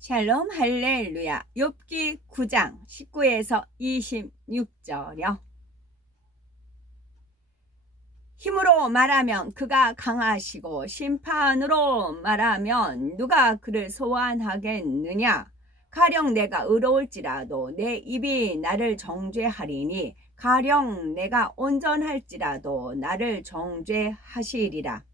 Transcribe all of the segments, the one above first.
샬롬 할렐루야. 욥기 9장 19에서 26절이요. 힘으로 말하면 그가 강하시고 심판으로 말하면 누가 그를 소환하겠느냐. 가령 내가 의로울지라도 내 입이 나를 정죄하리니 가령 내가 온전할지라도 나를 정죄하시리라.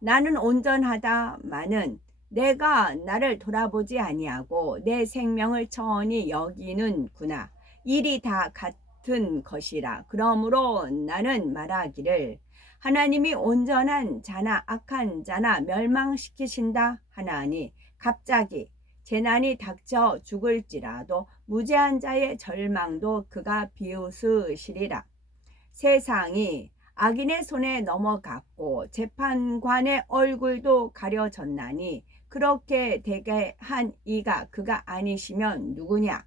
나는 온전하다마는 내가 나를 돌아보지 아니하고 내 생명을 천히 여기는구나. 일이 다 같은 것이라. 그러므로 나는 말하기를 하나님이 온전한 자나 악한 자나 멸망시키신다 하나니 갑자기 재난이 닥쳐 죽을지라도 무죄한 자의 절망도 그가 비웃으시리라. 세상이 악인의 손에 넘어갔고 재판관의 얼굴도 가려졌나니 그렇게 되게 한 이가 그가 아니시면 누구냐.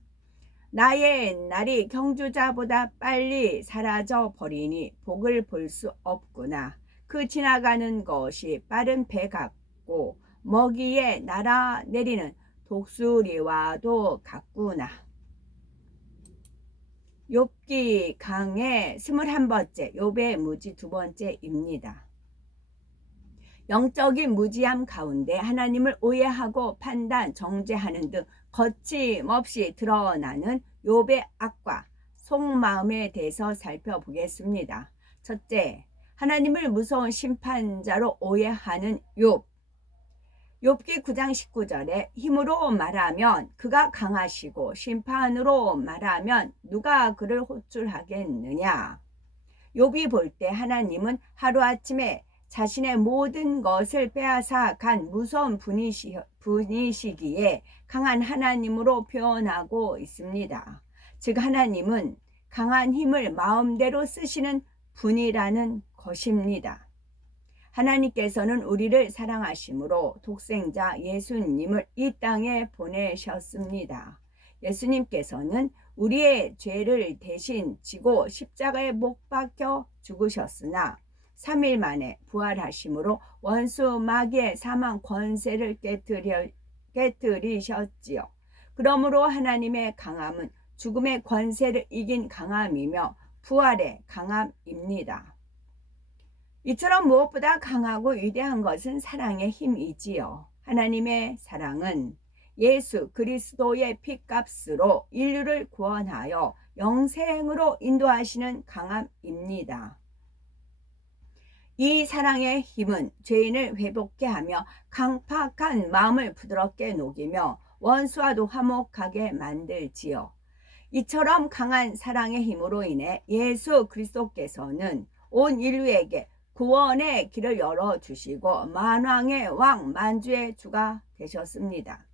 나의 날이 경주자보다 빨리 사라져 버리니 복을 볼 수 없구나. 그 지나가는 것이 빠른 배 같고 먹이에 날아내리는 독수리와도 같구나. 욥기 강의 21번째, 욥의 무지 2번째입니다. 영적인 무지함 가운데 하나님을 오해하고 판단, 정죄하는 등 거침없이 드러나는 욥의 악과 속마음에 대해서 살펴보겠습니다. 첫째, 하나님을 무서운 심판자로 오해하는 욥. 욥기 9장 19절에 힘으로 말하면 그가 강하시고 심판으로 말하면 누가 그를 호출하겠느냐. 욥이 볼 때 하나님은 하루아침에 자신의 모든 것을 빼앗아 간 무서운 분이시기에 강한 하나님으로 표현하고 있습니다. 즉 하나님은 강한 힘을 마음대로 쓰시는 분이라는 것입니다. 하나님께서는 우리를 사랑하심으로 독생자 예수님을 이 땅에 보내셨습니다. 예수님께서는 우리의 죄를 대신 지고 십자가에 못 박혀 죽으셨으나 3일 만에 부활하심으로 원수 마귀의 사망 권세를 깨뜨리셨지요. 그러므로 하나님의 강함은 죽음의 권세를 이긴 강함이며 부활의 강함입니다. 이처럼 무엇보다 강하고 위대한 것은 사랑의 힘이지요. 하나님의 사랑은 예수 그리스도의 핏값으로 인류를 구원하여 영생으로 인도하시는 강함입니다. 이 사랑의 힘은 죄인을 회복케 하며 강팍한 마음을 부드럽게 녹이며 원수와도 화목하게 만들지요. 이처럼 강한 사랑의 힘으로 인해 예수 그리스도께서는 온 인류에게 구원의 길을 열어주시고 만왕의 왕 만주의 주가 되셨습니다.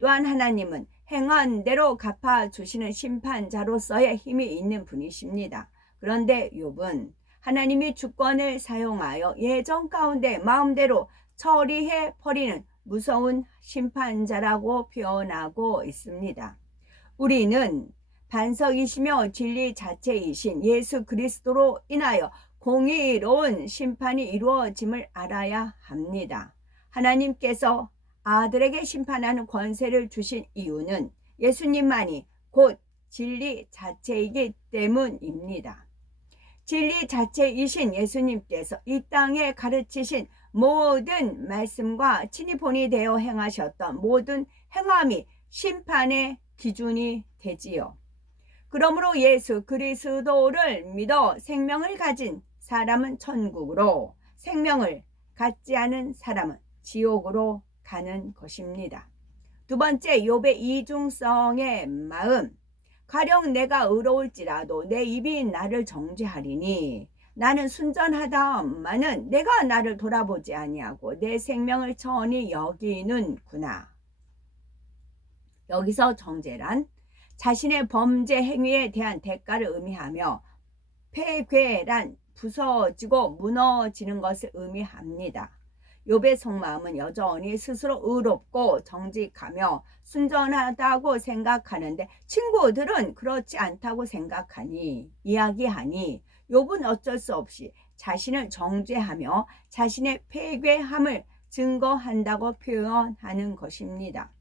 또한 하나님은 행한 대로 갚아주시는 심판자로서의 힘이 있는 분이십니다. 그런데 욥은 하나님이 주권을 사용하여 예정 가운데 마음대로 처리해 버리는 무서운 심판자라고 표현하고 있습니다. 우리는 반석이시며 진리 자체이신 예수 그리스도로 인하여 공의로운 심판이 이루어짐을 알아야 합니다. 하나님께서 아들에게 심판하는 권세를 주신 이유는 예수님만이 곧 진리 자체이기 때문입니다. 진리 자체이신 예수님께서 이 땅에 가르치신 모든 말씀과 친히 본이 되어 행하셨던 모든 행함이 심판의 기준이 되지요. 그러므로 예수 그리스도를 믿어 생명을 가진 사람은 천국으로, 생명을 갖지 않은 사람은 지옥으로 가는 것입니다. 두 번째, 욥의 이중성의 마음. 가령 내가 의로울지라도 내 입이 나를 정죄하리니 나는 순전하다마는 내가 나를 돌아보지 아니하고 내 생명을 천히 여기는구나. 여기서 정죄란 자신의 범죄 행위에 대한 대가를 의미하며 폐괴란 부서지고 무너지는 것을 의미합니다. 욥의 속마음은 여전히 스스로 의롭고 정직하며 순전하다고 생각하는데 친구들은 그렇지 않다고 이야기하니 욥은 어쩔 수 없이 자신을 정죄하며 자신의 폐괴함을 증거한다고 표현하는 것입니다.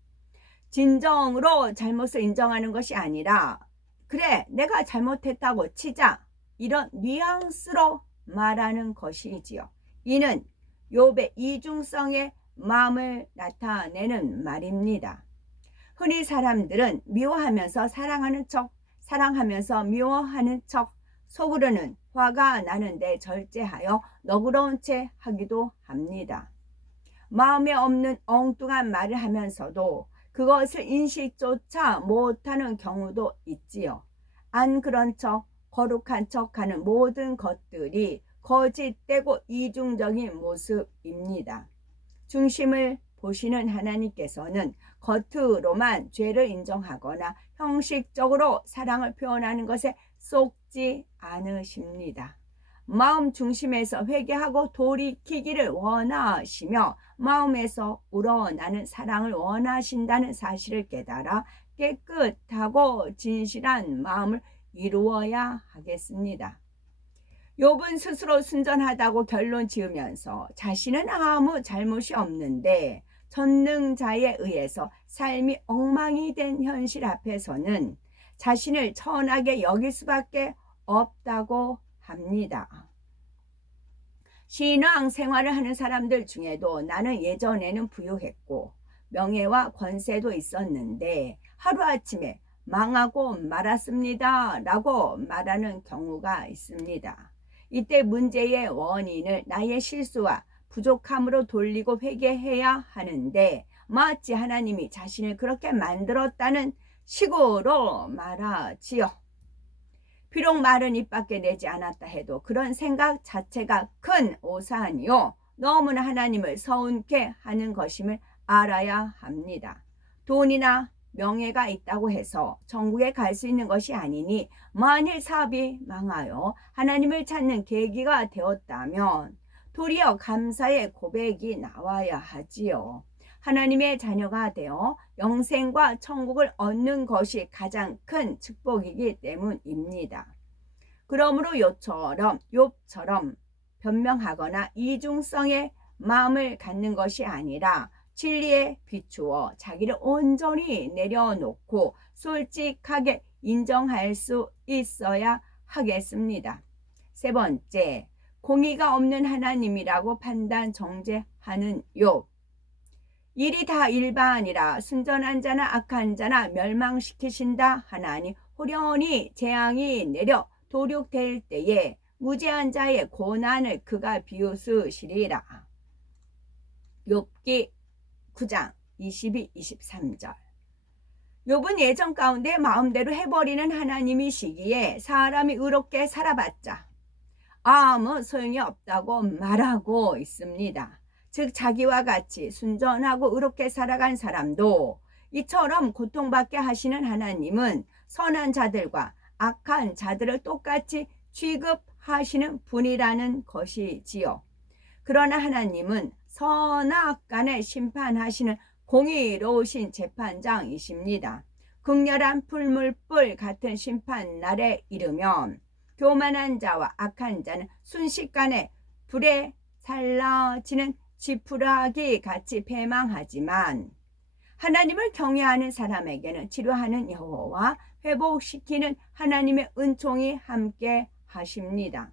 진정으로 잘못을 인정하는 것이 아니라 그래 내가 잘못했다고 치자 이런 뉘앙스로 말하는 것이지요. 이는 욥의 이중성의 마음을 나타내는 말입니다. 흔히 사람들은 미워하면서 사랑하는 척, 사랑하면서 미워하는 척, 속으로는 화가 나는데 절제하여 너그러운 채 하기도 합니다. 마음에 없는 엉뚱한 말을 하면서도 그것을 인식조차 못하는 경우도 있지요. 안 그런 척, 거룩한 척하는 모든 것들이 거짓되고 이중적인 모습입니다. 중심을 보시는 하나님께서는 겉으로만 죄를 인정하거나 형식적으로 사랑을 표현하는 것에 쏙지 않으십니다. 마음 중심에서 회개하고 돌이키기를 원하시며 마음에서 우러나는 사랑을 원하신다는 사실을 깨달아 깨끗하고 진실한 마음을 이루어야 하겠습니다. 욥은 스스로 순전하다고 결론 지으면서 자신은 아무 잘못이 없는데 전능자에 의해서 삶이 엉망이 된 현실 앞에서는 자신을 천하게 여길 수밖에 없다고 합니다. 신앙 생활을 하는 사람들 중에도 나는 예전에는 부유했고 명예와 권세도 있었는데 하루아침에 망하고 말았습니다 라고 말하는 경우가 있습니다. 이때 문제의 원인을 나의 실수와 부족함으로 돌리고 회개해야 하는데 마치 하나님이 자신을 그렇게 만들었다는 식으로 말하지요. 비록 말은 입 밖에 내지 않았다 해도 그런 생각 자체가 큰 오산이요 너무나 하나님을 서운케 하는 것임을 알아야 합니다. 돈이나 명예가 있다고 해서 천국에 갈 수 있는 것이 아니니 만일 사업이 망하여 하나님을 찾는 계기가 되었다면 도리어 감사의 고백이 나와야 하지요. 하나님의 자녀가 되어 영생과 천국을 얻는 것이 가장 큰 축복이기 때문입니다. 그러므로 욥처럼 변명하거나 이중성의 마음을 갖는 것이 아니라 진리에 비추어 자기를 온전히 내려놓고 솔직하게 인정할 수 있어야 하겠습니다. 세 번째, 공의가 없는 하나님이라고 판단 정죄하는 욥. 일이 다 일반이라 순전한 자나 악한 자나 멸망시키신다 하나니 호련히 재앙이 내려 도륙될 때에 무죄한 자의 고난을 그가 비웃으시리라. 욥기 9장 22, 23절. 욥은 예전 가운데 마음대로 해버리는 하나님이시기에 사람이 의롭게 살아봤자 아무 소용이 없다고 말하고 있습니다. 즉 자기와 같이 순전하고 의롭게 살아간 사람도 이처럼 고통받게 하시는 하나님은 선한 자들과 악한 자들을 똑같이 취급하시는 분이라는 것이지요. 그러나 하나님은 선악 간에 심판하시는 공의로우신 재판장이십니다. 극렬한 풀물불 같은 심판날에 이르면 교만한 자와 악한 자는 순식간에 불에 살라지는 지푸라기 같이 패망하지만 하나님을 경외하는 사람에게는 치료하는 여호와와 회복시키는 하나님의 은총이 함께 하십니다.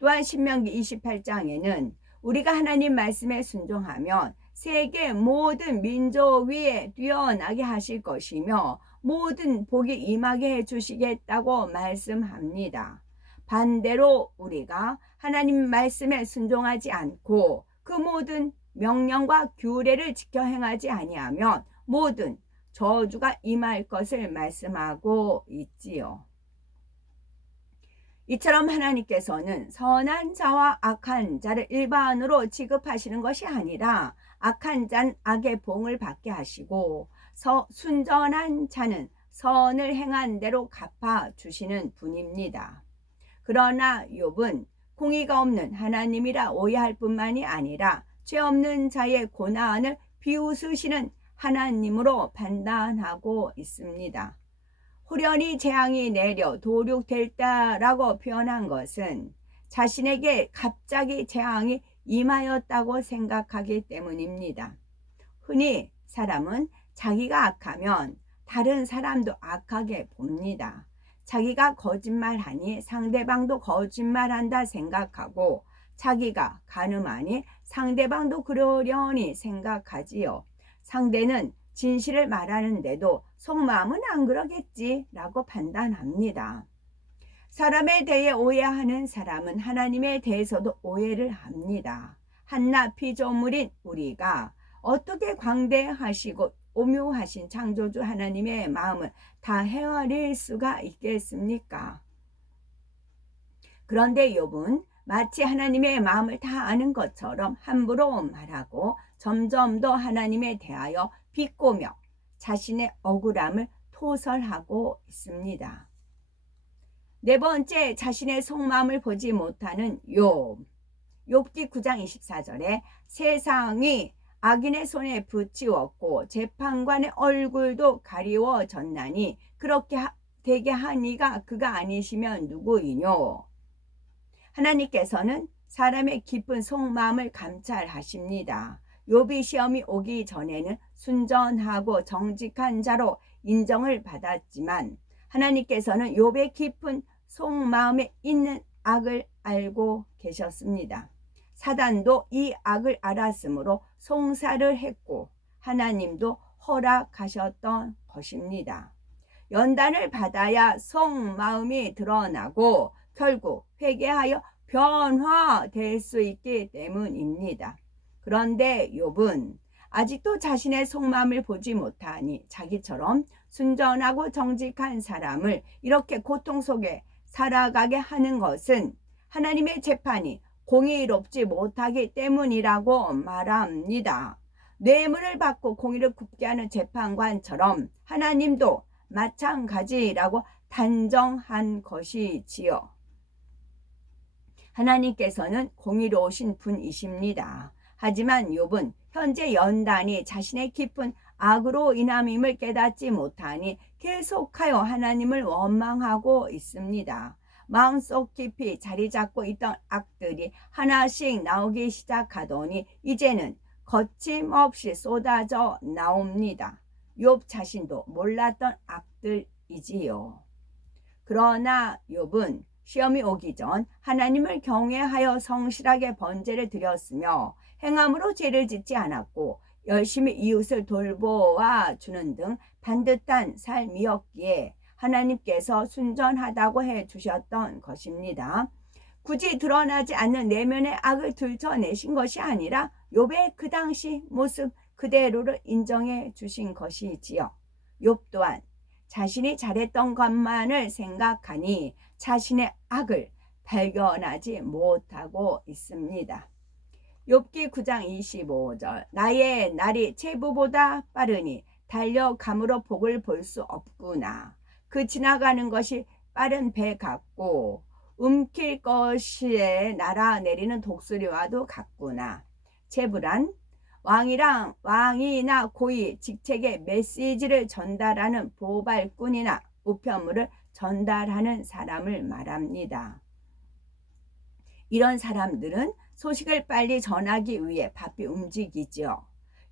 또한 신명기 28장에는 우리가 하나님 말씀에 순종하면 세계 모든 민족 위에 뛰어나게 하실 것이며 모든 복이 임하게 해주시겠다고 말씀합니다. 반대로 우리가 하나님 말씀에 순종하지 않고 그 모든 명령과 규례를 지켜 행하지 아니하면 모든 저주가 임할 것을 말씀하고 있지요. 이처럼 하나님께서는 선한 자와 악한 자를 일반으로 취급하시는 것이 아니라 악한 자는 악의 봉을 받게 하시고 순전한 자는 선을 행한 대로 갚아주시는 분입니다. 그러나 욥은 공의가 없는 하나님이라 오해할 뿐만이 아니라 죄 없는 자의 고난을 비웃으시는 하나님으로 판단하고 있습니다. 호련히 재앙이 내려 도륙될다라고 표현한 것은 자신에게 갑자기 재앙이 임하였다고 생각하기 때문입니다. 흔히 사람은 자기가 악하면 다른 사람도 악하게 봅니다. 자기가 거짓말하니 상대방도 거짓말한다 생각하고 자기가 간음하니 상대방도 그러려니 생각하지요. 상대는 진실을 말하는데도 속마음은 안 그러겠지라고 판단합니다. 사람에 대해 오해하는 사람은 하나님에 대해서도 오해를 합니다. 한낱 피조물인 우리가 어떻게 광대하시고 오묘하신 창조주 하나님의 마음을 다 헤아릴 수가 있겠습니까? 그런데 욥은 마치 하나님의 마음을 다 아는 것처럼 함부로 말하고 점점 더 하나님에 대하여 비꼬며 자신의 억울함을 토설하고 있습니다. 네 번째, 자신의 속마음을 보지 못하는 욥. 욥기 9장 24절에 세상이 악인의 손에 붙이었고 재판관의 얼굴도 가리워졌나니 그렇게 되게 한 이가 그가 아니시면 누구이뇨? 하나님께서는 사람의 깊은 속마음을 감찰하십니다. 욥이 시험이 오기 전에는 순전하고 정직한 자로 인정을 받았지만 하나님께서는 욥의 깊은 속마음에 있는 악을 알고 계셨습니다. 사단도 이 악을 알았으므로 송사를 했고 하나님도 허락하셨던 것입니다. 연단을 받아야 속마음이 드러나고 결국 회개하여 변화될 수 있기 때문입니다. 그런데 욥은 아직도 자신의 속마음을 보지 못하니 자기처럼 순전하고 정직한 사람을 이렇게 고통 속에 살아가게 하는 것은 하나님의 재판이 공의롭지 못하기 때문이라고 말합니다. 뇌물을 받고 공의를 굽게 하는 재판관처럼 하나님도 마찬가지라고 단정한 것이지요. 하나님께서는 공의로우신 분이십니다. 하지만 욥은 현재 연단이 자신의 깊은 악으로 인함임을 깨닫지 못하니 계속하여 하나님을 원망하고 있습니다. 마음속 깊이 자리 잡고 있던 악들이 하나씩 나오기 시작하더니 이제는 거침없이 쏟아져 나옵니다. 욥 자신도 몰랐던 악들이지요. 그러나 욥은 시험이 오기 전 하나님을 경외하여 성실하게 번제를 드렸으며 행함으로 죄를 짓지 않았고 열심히 이웃을 돌보아 주는 등 반듯한 삶이었기에 하나님께서 순전하다고 해주셨던 것입니다. 굳이 드러나지 않는 내면의 악을 들춰내신 것이 아니라 욥의 그 당시 모습 그대로를 인정해 주신 것이지요. 욥 또한 자신이 잘했던 것만을 생각하니 자신의 악을 발견하지 못하고 있습니다. 욥기 9장 25절 나의 날이 체부보다 빠르니 달려감으로 복을 볼 수 없구나. 그 지나가는 것이 빠른 배 같고 움킬 것에 날아내리는 독수리와도 같구나. 체부란 왕이나 고위 직책의 메시지를 전달하는 보발꾼이나 우편물을 전달하는 사람을 말합니다. 이런 사람들은 소식을 빨리 전하기 위해 바삐 움직이죠.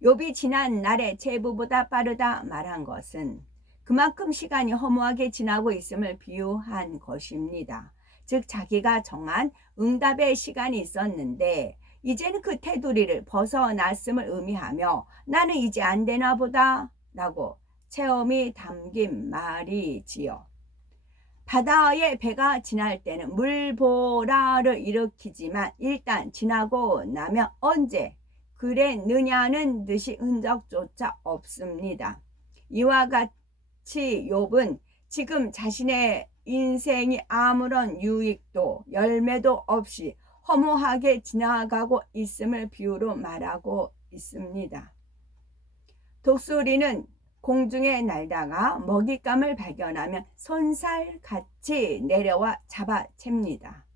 욥이 지난 날에 체부보다 빠르다 말한 것은 그만큼 시간이 허무하게 지나고 있음을 비유한 것입니다. 즉 자기가 정한 응답의 시간이 있었는데 이제는 그 테두리를 벗어났음을 의미하며 나는 이제 안 되나 보다 라고 체험이 담긴 말이지요. 바다에 배가 지날 때는 물보라를 일으키지만 일단 지나고 나면 언제 그랬느냐는 듯이 흔적조차 없습니다. 이와 같이 욥은 지금 자신의 인생이 아무런 유익도 열매도 없이 허무하게 지나가고 있음을 비유로 말하고 있습니다. 독수리는 공중에 날다가 먹잇감을 발견하면 손살같이 내려와 잡아챕니다.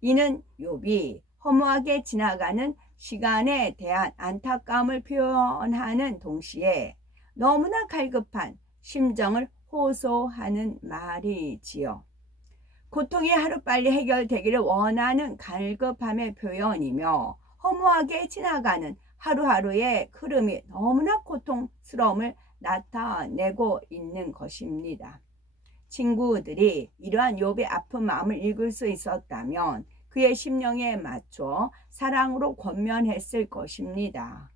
이는 욥이 허무하게 지나가는 시간에 대한 안타까움을 표현하는 동시에 너무나 갈급한 심정을 호소하는 말이지요. 고통이 하루빨리 해결되기를 원하는 갈급함의 표현이며 허무하게 지나가는 하루하루의 흐름이 너무나 고통스러움을 나타내고 있는 것입니다. 친구들이 이러한 욥의 아픈 마음을 읽을 수 있었다면 그의 심령에 맞춰 사랑으로 권면했을 것입니다.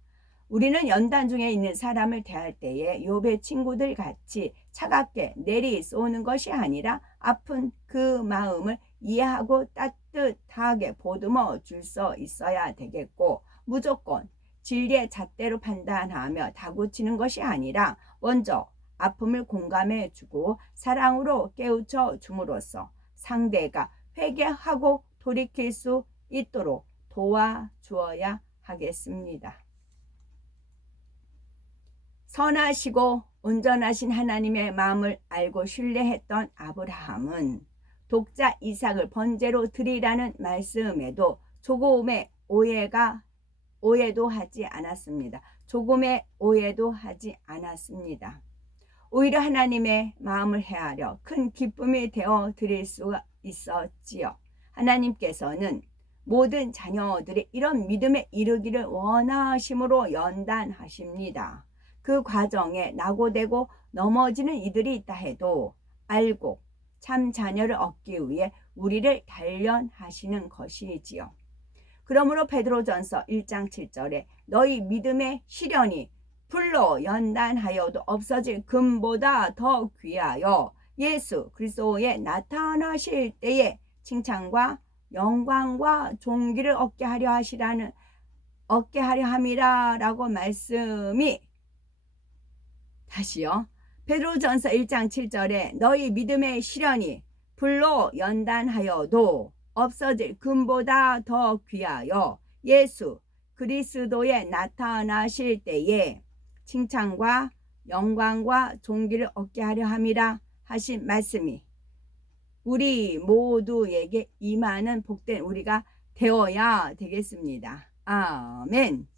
우리는 연단 중에 있는 사람을 대할 때에 욥의 친구들 같이 차갑게 내리 쏘는 것이 아니라 아픈 그 마음을 이해하고 따뜻하게 보듬어 줄 수 있어야 되겠고, 무조건 진리의 잣대로 판단하며 다구치는 것이 아니라 먼저 아픔을 공감해 주고 사랑으로 깨우쳐 줌으로써 상대가 회개하고 돌이킬 수 있도록 도와주어야 하겠습니다. 선하시고 온전하신 하나님의 마음을 알고 신뢰했던 아브라함은 독자 이삭을 번제로 드리라는 말씀에도 조금의 오해도 하지 않았습니다. 조금의 오해도 하지 않았습니다. 오히려 하나님의 마음을 헤아려 큰 기쁨이 되어 드릴 수가 있었지요. 하나님께서는 모든 자녀들이 이런 믿음에 이르기를 원하심으로 연단하십니다. 그 과정에 낙오되고 넘어지는 이들이 있다 해도 알고 참 자녀를 얻기 위해 우리를 단련하시는 것이지요. 그러므로 베드로전서 1장 7절에 너희 믿음의 시련이 불로 연단하여도 없어질 금보다 더 귀하여 예수 그리스도의 나타나실 때에 칭찬과 영광과 존귀를 얻게 하려 함이라라고 말씀이, 다시요. 베드로전서 1장 7절에 너희 믿음의 시련이 불로 연단하여도 없어질 금보다 더 귀하여 예수 그리스도의 나타나실 때에 칭찬과 영광과 존귀를 얻게 하려 함이라 하신 말씀이 우리 모두에게 임하는 복된 우리가 되어야 되겠습니다. 아멘.